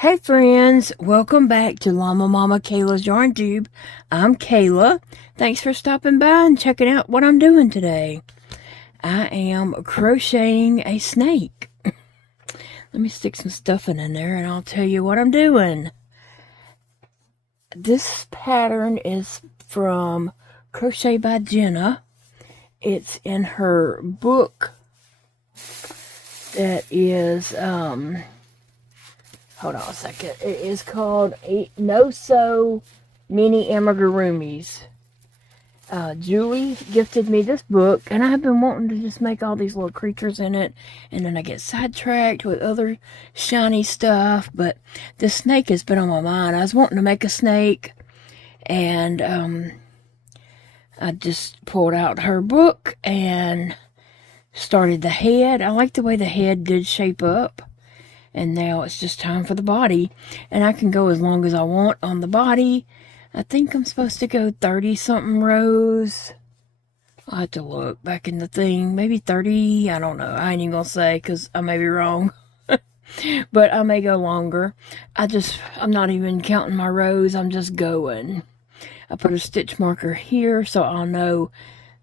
Hey friends, welcome back to Llama Mama Kayla's Yarn Tube. I'm Kayla. Thanks for stopping by and checking out what I'm doing today. I am crocheting a snake. Let me stick some stuffing in there and I'll tell you what I'm doing. This pattern is from Crochet by Jenna. It's in her book that is, hold on a second. It is called No Sew Mini Amigurumis. Julie gifted me this book, and I have been wanting to just make all these little creatures in it, and then I get sidetracked with other shiny stuff, but this snake has been on my mind. I was wanting to make a snake, and I just pulled out her book and started the head. I like the way the head did shape up. And now it's just time for the body. And I can go as long as I want on the body. I think I'm supposed to go 30-something rows. I'll have to look back in the thing. Maybe 30. I don't know. I ain't even going to say because I may be wrong. But I may go longer. I'm not even counting my rows. I'm just going. I put a stitch marker here so I'll know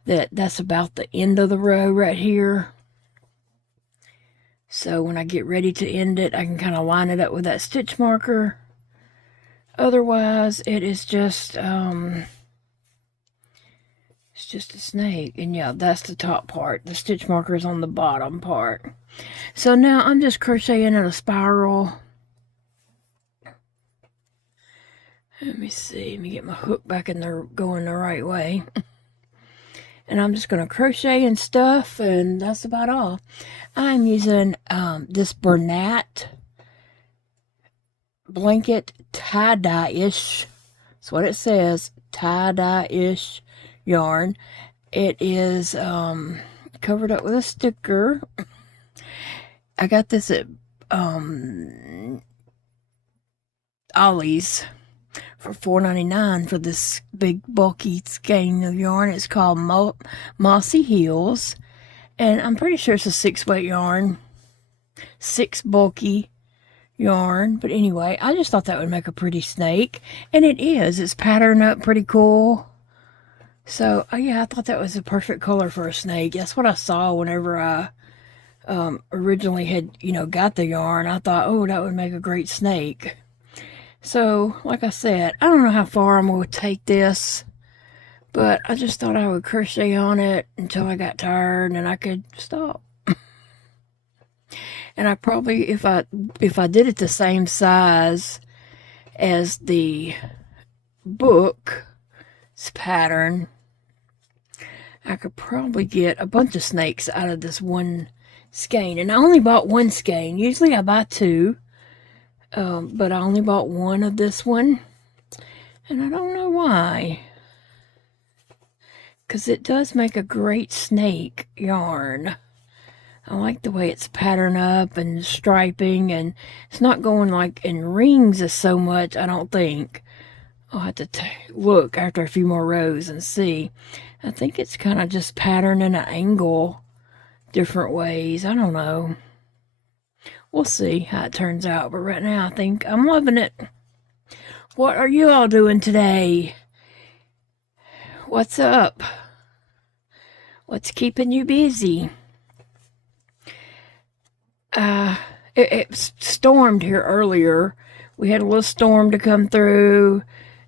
that that's about the end of the row right here. So when I get ready to end it, I can kind of line it up with that stitch marker. Otherwise, it is just, it's just a snake. And yeah, that's the top part. The stitch marker is on the bottom part. So now I'm just crocheting in a spiral. Let me see. Let me get my hook back in there going the right way. And I'm just going to crochet and stuff, and that's about all. I'm using this Bernat blanket tie-dye-ish. That's what it says, tie-dye-ish yarn. It is covered up with a sticker. I got this at Ollie's for $4.99 for this big bulky skein of yarn. It's called Mossy Hills, and I'm pretty sure it's a 6-weight yarn, 6 bulky yarn. But anyway, I just thought that would make a pretty snake, and it is. It's patterned up pretty cool. So yeah, I thought that was a perfect color for a snake. That's what I saw whenever I originally had got the yarn. I thought, oh, that would make a great snake. So, like I said, I don't know how far I'm going to take this, but I just thought I would crochet on it until I got tired and I could stop. And I probably, if I did it the same size as the book's pattern, I could probably get a bunch of snakes out of this one skein. And I only bought one skein. Usually I buy 2. But I only bought 1 of this one, and I don't know why, because it does make a great snake yarn. I like the way it's patterned up and striping, and it's not going like in rings so much, I don't think. I'll have to look after a few more rows and see. I think it's kind of just patterned in an angle different ways. I don't know. We'll see how it turns out, but right now I think I'm loving it. What are you all doing today? What's up? What's keeping you busy? It stormed here earlier. We had a little storm to come through.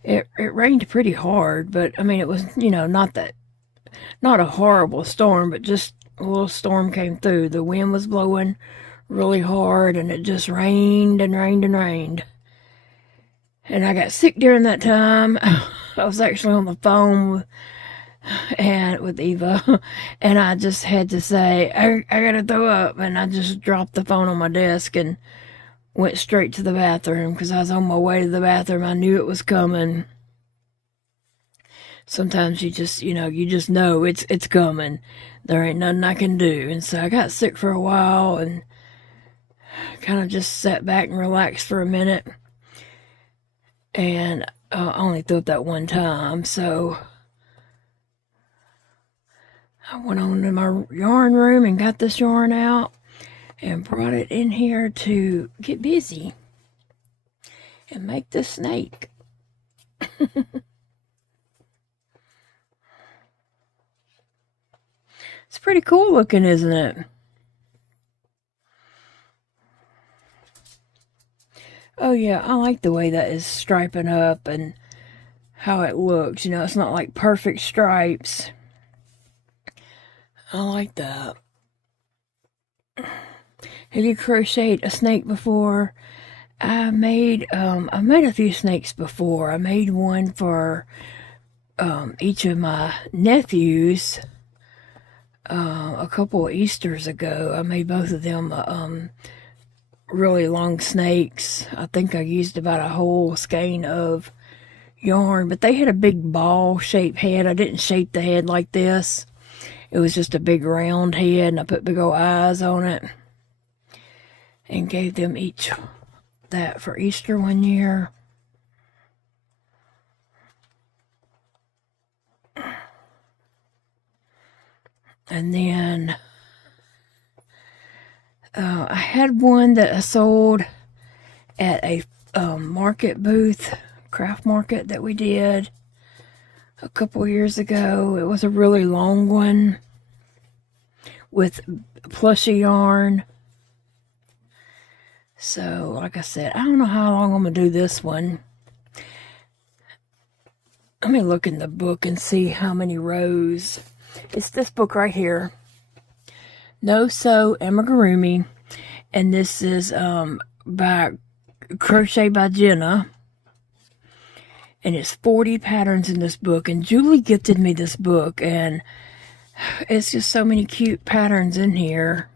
It rained pretty hard, but I mean, it was, not a horrible storm, but just a little storm came through. The wind was blowing really hard, and it just rained and rained and rained. And I got sick during that time. I was actually on the phone with Eva, and I just had to say, I gotta throw up, and I just dropped the phone on my desk and went straight to the bathroom because I was on my way to the bathroom. I knew it was coming. Sometimes you just know it's coming. There ain't nothing I can do. And so I got sick for a while and kind of just sat back and relaxed for a minute. And I only threw up that one time, so I went on to my yarn room and got this yarn out and brought it in here to get busy. and make the snake. It's pretty cool looking, isn't it? Oh yeah, I like the way that is striping up and how it looks. You know, it's not like perfect stripes. I like that. Have you crocheted a snake before? I made a few snakes before. I made one for each of my nephews a couple of Easters ago. I made both of them really long snakes. I think I used about a whole skein of yarn, but they had a big ball shaped head. I didn't shape the head like this. It was just a big round head, and I put big old eyes on it and gave them each that for Easter one year. And then I had one that I sold at a market booth, craft market that we did a couple years ago. It was a really long one with plushy yarn. So, like I said, I don't know how long I'm going to do this one. Let me look in the book and see how many rows. It's this book right here. No Sew Amigurumi. And this is by Crochet by Jenna. And it's 40 patterns in this book. And Julie gifted me this book. And it's just so many cute patterns in here.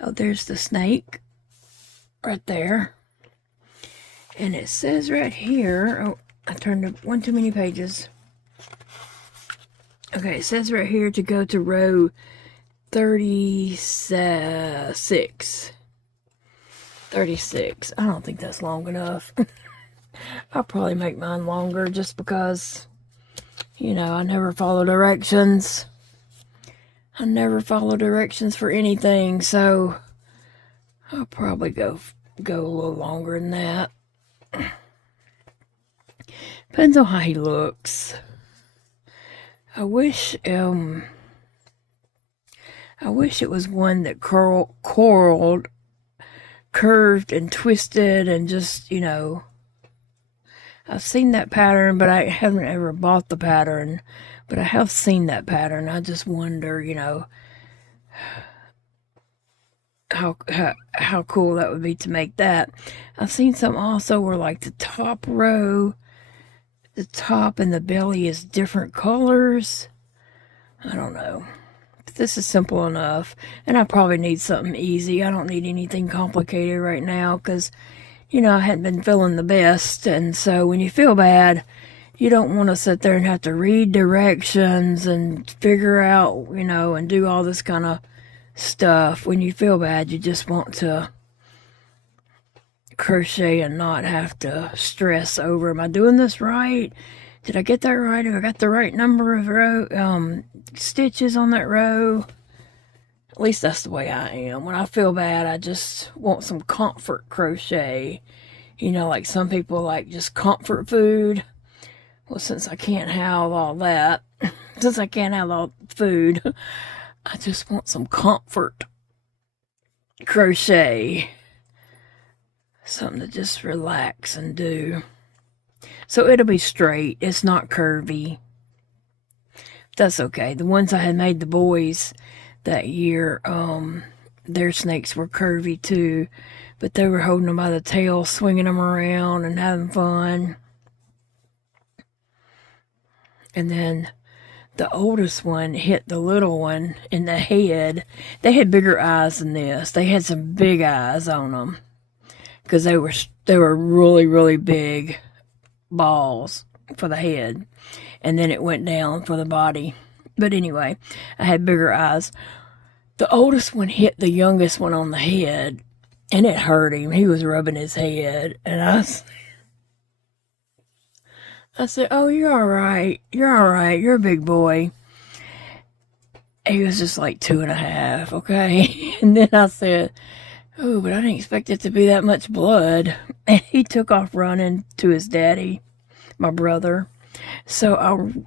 Oh, there's the snake. Right there. And it says right here. Oh, I turned up one too many pages. Okay, it says right here to go to row 36. 36. I don't think that's long enough. I'll probably make mine longer just because, you know, I never follow directions. I never follow directions for anything, so I'll probably go a little longer than that. Depends on how he looks. I wish it was one that curved and twisted and just, you know. I've seen that pattern, but I haven't ever bought the pattern. But I have seen that pattern. I just wonder, you know, how cool that would be to make that. I've seen some also where like the top row, the top and the belly is different colors. I don't know. But this is simple enough. And I probably need something easy. I don't need anything complicated right now because, you know, I hadn't been feeling the best. And so when you feel bad, you don't want to sit there and have to read directions and figure out, you know, and do all this kind of stuff. When you feel bad, you just want to crochet and not have to stress over, am I doing this right? Did I get that right? Have I got the right number of stitches on that row? At least that's the way I am. When I feel bad, I just want some comfort crochet. You know, like some people like just comfort food. Well, since I can't have all that, since I can't have all food, I just want some comfort crochet. Something to just relax and do. So it'll be straight. It's not curvy. That's okay. The ones I had made the boys that year, their snakes were curvy too. But they were holding them by the tail, swinging them around and having fun. And then the oldest one hit the little one in the head. They had bigger eyes than this. They had some big eyes on them. Because they were really, really big balls for the head. And then it went down for the body. But anyway, I had bigger eyes. The oldest one hit the youngest one on the head. And it hurt him. He was rubbing his head. And I said, oh, you're all right. You're all right. You're a big boy. He was just like 2.5, okay? And then I said, Oh, but I didn't expect it to be that much blood. And he took off running to his daddy, my brother. So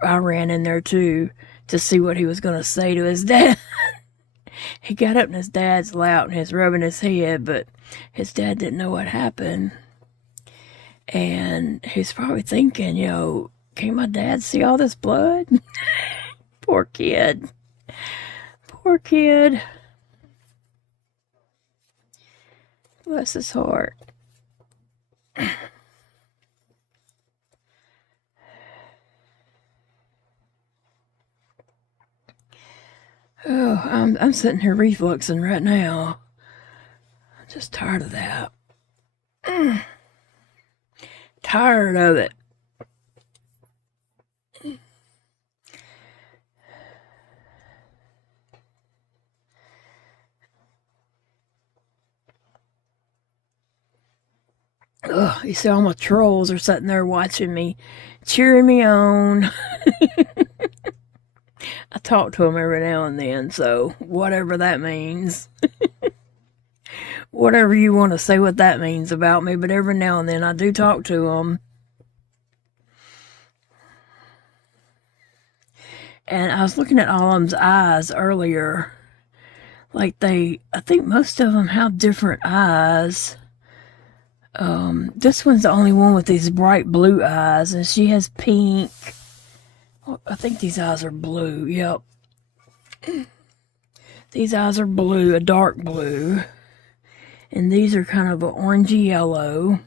I ran in there too to see what he was going to say to his dad. He got up in his dad's lap and he's rubbing his head, but his dad didn't know what happened. And he's probably thinking, can my dad see all this blood? Poor kid. Poor kid. Bless his heart. Oh, I'm sitting here refluxing right now. I'm just tired of that. Tired of it. Ugh, you see all my trolls are sitting there watching me, cheering me on. I talk to them every now and then, so whatever that means. Whatever you want to say what that means about me, but every now and then I do talk to them. And I was looking at all of them's eyes earlier. Like I think most of them have different eyes. This one's the only one with these bright blue eyes, and she has pink. Well, I think these eyes are blue, yep. These eyes are blue, a dark blue. And these are kind of an orangey yellow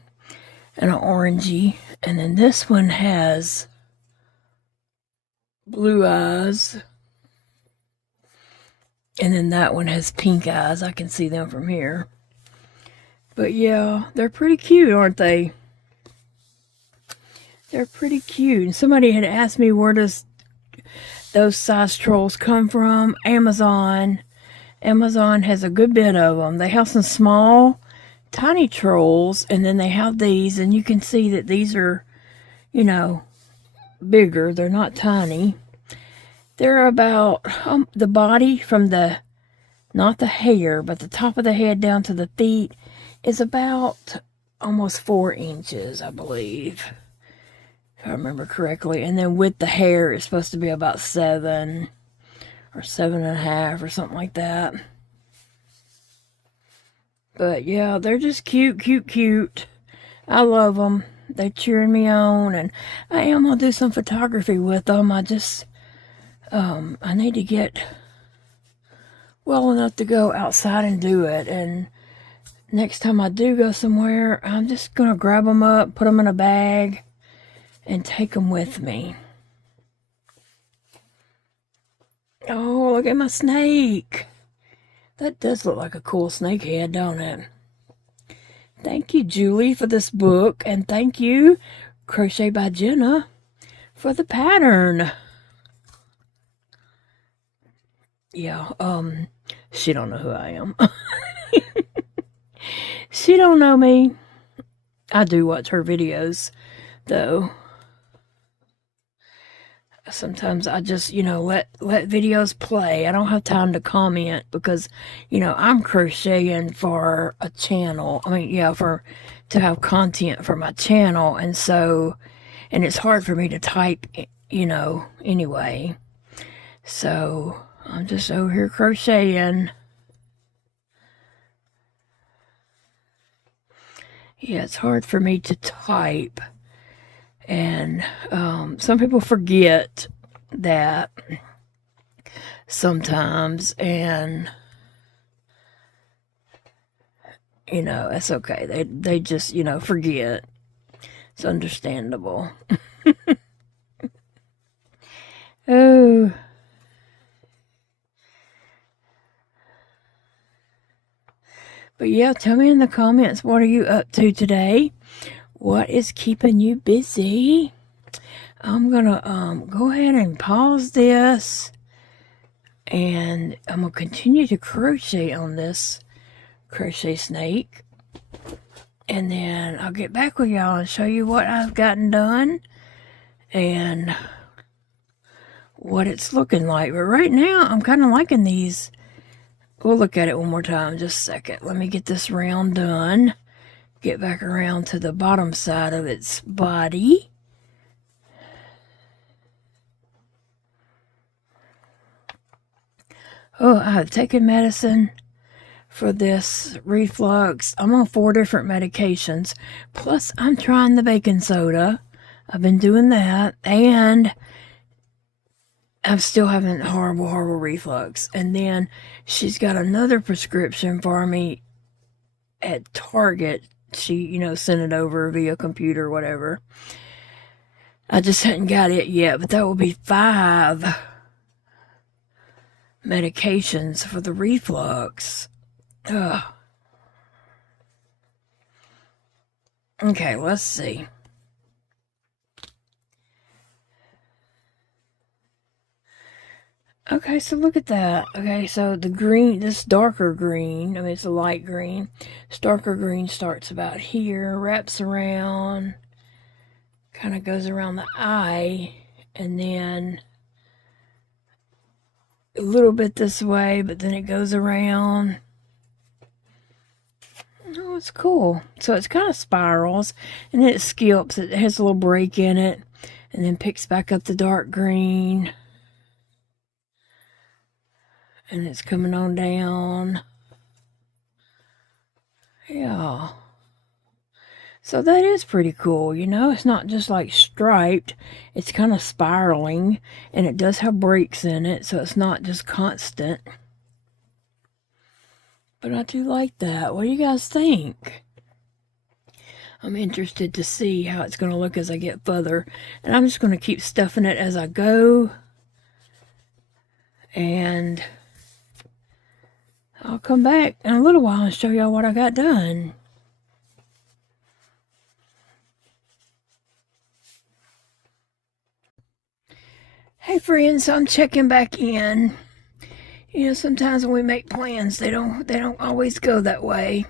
and an orangey. And then this one has blue eyes. And then that one has pink eyes. I can see them from here. But yeah, they're pretty cute, aren't they? They're pretty cute. And somebody had asked me, where does those size trolls come from? Amazon. Amazon has a good bit of them. They have some small, tiny trolls, and then they have these, and you can see that these are, bigger. They're not tiny. They're about the body from not the hair, but the top of the head down to the feet is about almost 4 inches, I believe, if I remember correctly. And then with the hair, it's supposed to be about 7 or 7.5 or something like that. But yeah, they're just cute. I love them. They're cheering me on, and I am gonna do some photography with them. I just, I need to get well enough to go outside and do it. And next time I do go somewhere, I'm just gonna grab them up, put them in a bag, and take them with me. Oh, look at my snake. That does look like a cool snake head, don't it? Thank you, Julie, for this book. And thank you, Crochet by Jenna, for the pattern. Yeah, she don't know who I am. She don't know me. I do watch her videos, though. Sometimes I just, let videos play. I don't have time to comment because, I'm crocheting for a channel. I mean, yeah, to have content for my channel. And so, and it's hard for me to type, anyway. So I'm just over here crocheting. Yeah, it's hard for me to type. And some people forget that sometimes, and that's okay. They just forget. It's understandable. Oh. But yeah, tell me in the comments, what are you up to today? What is keeping you busy? I'm gonna go ahead and pause this, and I'm gonna continue to crochet on this crochet snake, and then I'll get back with y'all and show you what I've gotten done and what it's looking like. But right now I'm kind of liking these we'll look at it one more time. Just a second. Let me get this round done. Get back around to the bottom side of its body. Oh, I have taken medicine for this reflux. I'm on 4 different medications. Plus, I'm trying the baking soda. I've been doing that. And I'm still having horrible, horrible reflux. And then she's got another prescription for me at Target. She, you know, sent it over via computer or whatever. I just hadn't got it yet, but that will be 5 medications for the reflux. Ugh. Okay, let's see. Okay, so look at that. Okay, so the green, this darker green, I mean, it's a light green. This darker green starts about here, wraps around, kind of goes around the eye, and then a little bit this way, but then it goes around. Oh, it's cool. So it's kind of spirals, and then it skips. It has a little break in it, and then picks back up the dark green. And it's coming on down. Yeah. So that is pretty cool, you know? It's not just like striped. It's kind of spiraling, and it does have breaks in it, so it's not just constant. But I do like that. What do you guys think? I'm interested to see how it's going to look as I get further. And I'm just going to keep stuffing it as I go. And I'll come back in a little while and show y'all what I got done. Hey friends, so I'm checking back in. You know, sometimes when we make plans, they don't always go that way.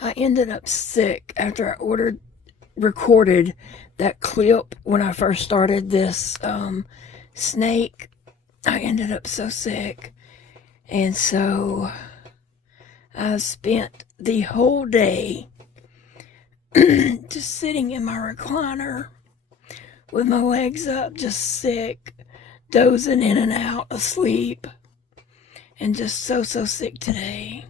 I ended up sick after I recorded that clip when I first started this snake. I ended up so sick, and so I spent the whole day just sitting in my recliner with my legs up, just sick, dozing in and out, asleep, and just so sick today.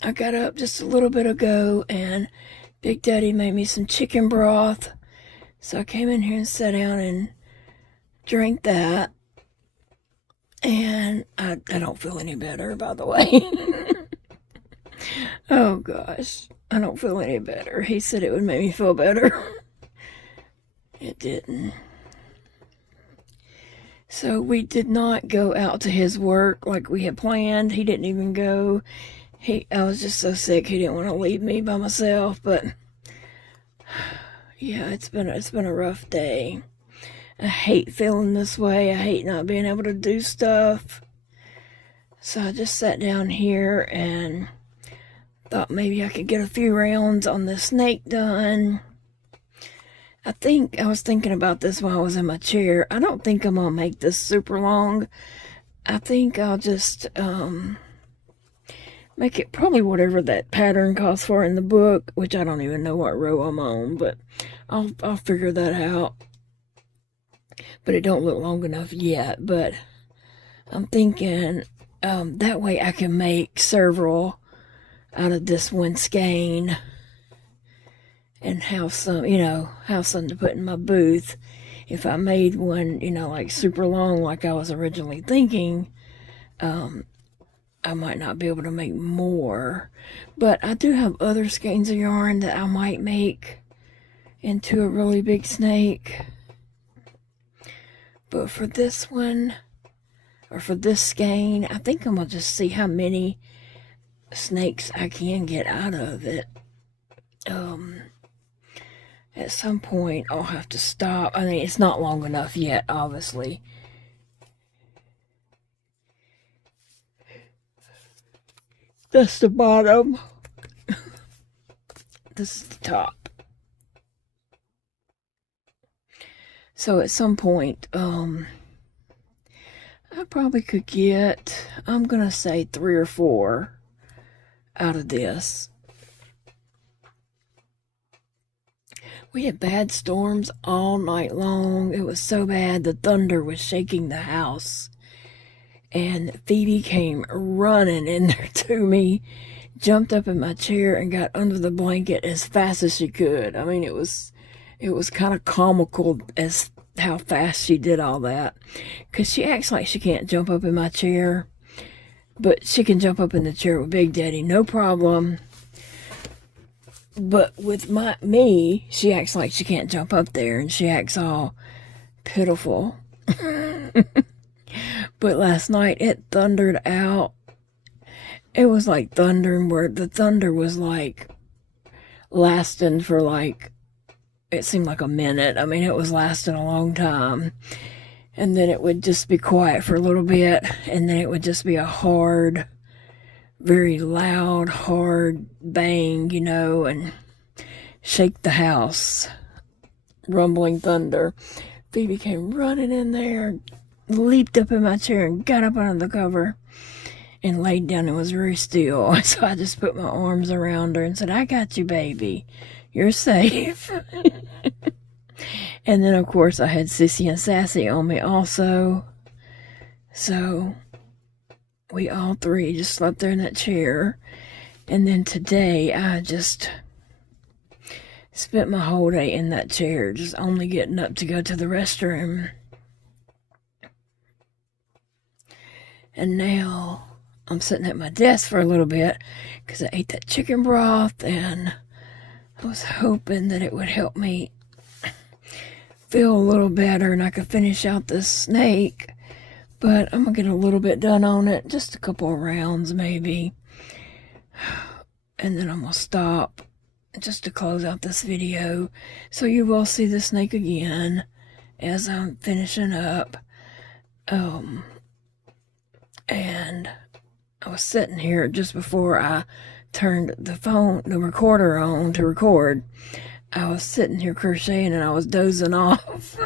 I got up just a little bit ago, and Big Daddy made me some chicken broth, so I came in here and sat down and drank that, and I don't feel any better, by the way. Oh gosh, I don't feel any better. He said it would make me feel better. It didn't. So we did not go out to his work like we had planned. He didn't even go. I was just so sick he didn't want to leave me by myself, but yeah, it's been a rough day. I hate feeling this way. I hate not being able to do stuff. So I just sat down here and thought maybe I could get a few rounds on the snake done. I was thinking about this while I was in my chair. I don't think I'm gonna make this super long. I think I'll just make it probably whatever that pattern calls for in the book, which I don't even know what row I'm on, but I'll figure that out. But it don't look long enough yet. But I'm thinking that way I can make several out of this one skein and have some, have something to put in my booth. If I made one, like super long like I was originally thinking, I might not be able to make more. But I do have other skeins of yarn that I might make into a really big snake. But for this one, or for this skein, I think I'm going to just see how many snakes I can get out of it. At some point, I'll have to stop. I mean, it's not long enough yet, obviously. That's the bottom. This is the top. So at some point, I I probably could get, I'm going to say 3 or 4 out of this. We had bad storms all night long. It was so bad the thunder was shaking the house. And Phoebe came running in there to me, jumped up in my chair and got under the blanket as fast as she could. I mean, it was kind of comical as how fast she did all that. Because she acts like she can't jump up in my chair, but she can jump up in the chair with Big Daddy, no problem. But with me, she acts like she can't jump up there, and she acts all pitiful. But last night, it thundered out. It was like thundering, where the thunder was like lasting for like, it seemed like a minute. I mean, it was lasting a long time. And then it would just be quiet for a little bit, and then it would just be a hard, very loud, hard bang, you know, and shake the house. Rumbling thunder. Phoebe came running in there, leaped up in my chair and got up under the cover and laid down and was very still. So I just put my arms around her and said, I got you, baby. You're safe. And then, of course, I had Sissy and Sassy on me also. So we all three just slept there in that chair. And then today, I just spent my whole day in that chair, just only getting up to go to the restroom. And now I'm sitting at my desk for a little bit because I ate that chicken broth, and I was hoping that it would help me feel a little better and I could finish out this snake. But I'm going to get a little bit done on it, just a couple of rounds maybe. And then I'm going to stop just to close out this video. So you will see the snake again as I'm finishing up. And I was sitting here just before I turned the recorder on to record. I was sitting here crocheting and I was dozing off.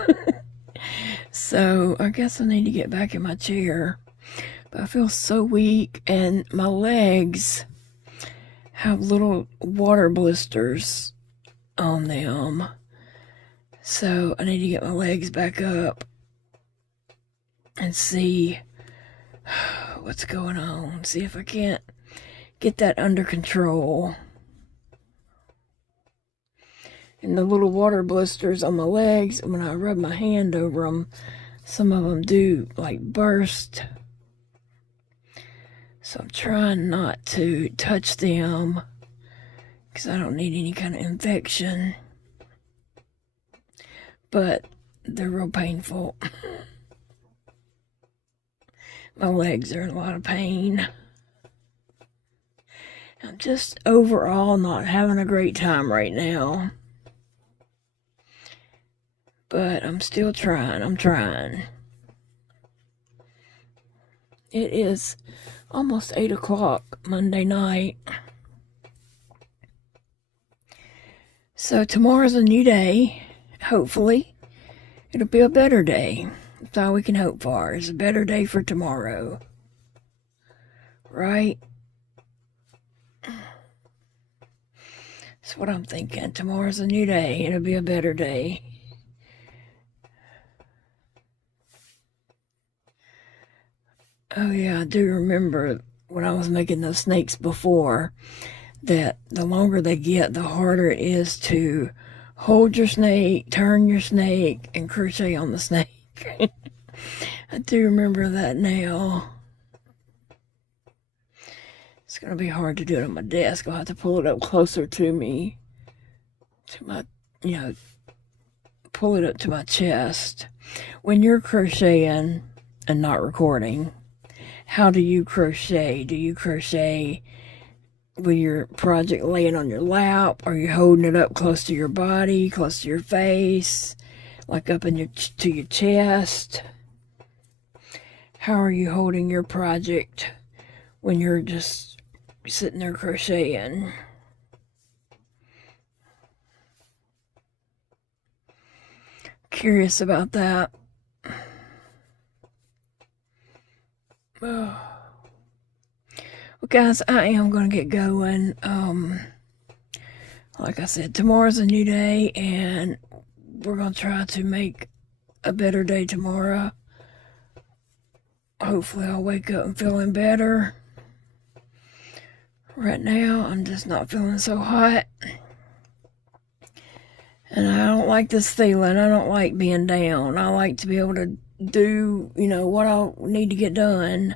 So I guess I need to get back in my chair. But I feel so weak, and my legs have little water blisters on them. So I need to get my legs back up and see what's going on. See if I can't get that under control. And the little water blisters on my legs, when I rub my hand over them, some of them do like burst. So I'm trying not to touch them because I don't need any kind of infection. But they're real painful. My legs are in a lot of pain. I'm just overall not having a great time right now. But I'm still trying. I'm trying. It is almost 8 o'clock Monday night. So tomorrow's a new day. Hopefully, it'll be a better day. That's all we can hope for. Is a better day for tomorrow. Right? That's what I'm thinking. Tomorrow's a new day. It'll be a better day. Oh yeah, I do remember when I was making those snakes before, that the longer they get, the harder it is to hold your snake, turn your snake, and crochet on the snake. I do remember that now. It's going to be hard to do it on my desk. I'll have to pull it up closer to me, to my, pull it up to my chest. When you're crocheting and not recording, how do you crochet? Do you crochet with your project laying on your lap? Are you holding it up close to your body, close to your face, like up in to your chest? How are you holding your project when you're just sitting there crocheting? Curious about that. Well, guys, I am going to get going. Like I said, tomorrow's a new day, and we're going to try to make a better day tomorrow. Hopefully I'll wake up and feeling better. Right now, I'm just not feeling so hot. And I don't like this feeling. I don't like being down. I like to be able to do, what I need to get done.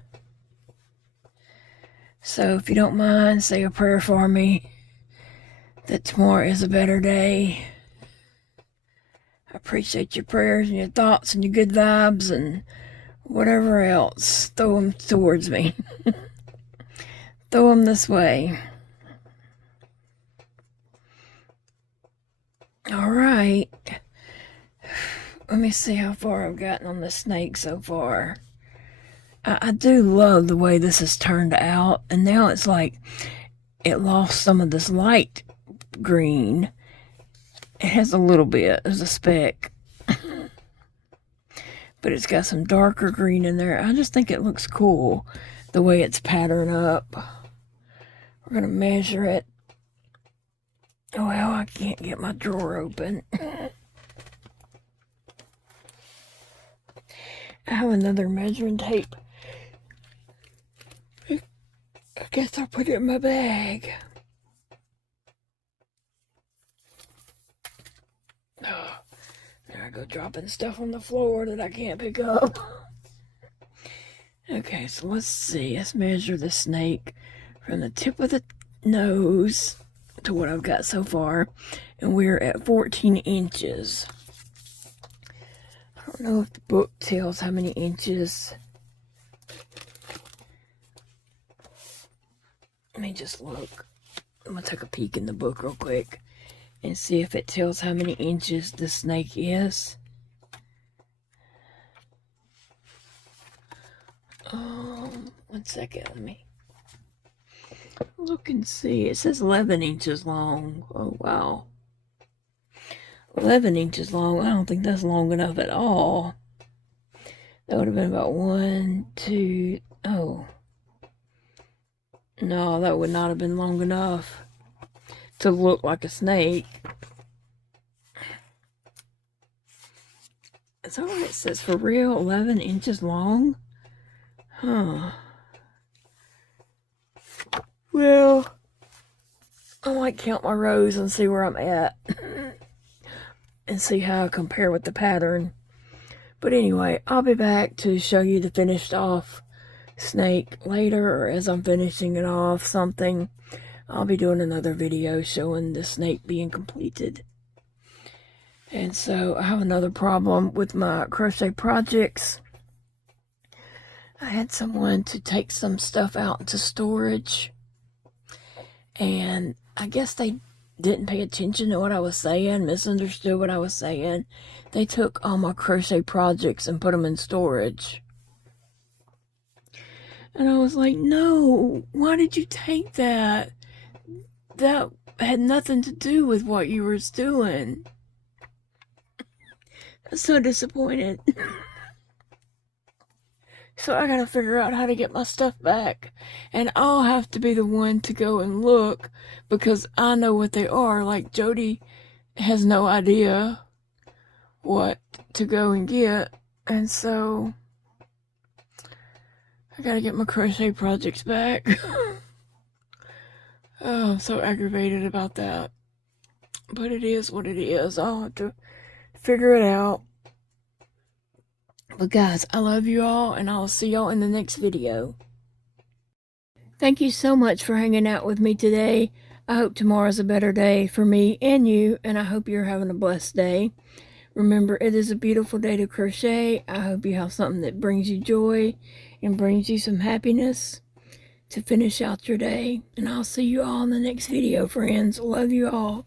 So if you don't mind, say a prayer for me that tomorrow is a better day. I appreciate your prayers and your thoughts and your good vibes and whatever else. Throw them towards me. Throw them this way. Alright. Let me see how far I've gotten on the snake so far. I do love the way this has turned out. And now it's like it lost some of this light green. It has a little bit. There's a speck. But it's got some darker green in there. I just think it looks cool the way it's patterned up. We're going to measure it. Oh, well, I can't get my drawer open. I have another measuring tape. I guess I'll put it in my bag. Oh, there I go dropping stuff on the floor that I can't pick up. Okay, so let's see. Let's measure the snake from the tip of the nose to what I've got so far, and we're at 14 inches. I don't know if the book tells how many inches. Let me just look. I'm gonna take a peek in the book real quick and see if it tells how many inches the snake is. One second, let me look and see. It says 11 inches long. Oh, wow. 11 inches long. I don't think that's long enough at all. That would have been about 1, 2... Oh. No, that would not have been long enough to look like a snake. Is that what it says? For real? 11 inches long? Huh. Well, I might count my rows and see where I'm at. And see how I compare with the pattern. But anyway, I'll be back to show you the finished off snake later, or as I'm finishing it off something. I'll be doing another video showing the snake being completed. And so I have another problem with my crochet projects. I had someone to take some stuff out into storage, and I guess they didn't pay attention to what I was saying, misunderstood what I was saying. They took all my crochet projects and put them in storage. And I was like, no, why did you take that? That had nothing to do with what you were doing. I'm so disappointed. So I gotta figure out how to get my stuff back. And I'll have to be the one to go and look, because I know what they are. Like, Jody has no idea what to go and get. And so I gotta get my crochet projects back. Oh, I'm so aggravated about that. But it is what it is. I'll have to figure it out. But guys, I love you all, and I'll see y'all in the next video. Thank you so much for hanging out with me today. I hope tomorrow's a better day for me and you, and I hope you're having a blessed day. Remember, it is a beautiful day to crochet. I hope you have something that brings you joy and brings you some happiness to finish out your day. And I'll see you all in the next video, friends. Love you all.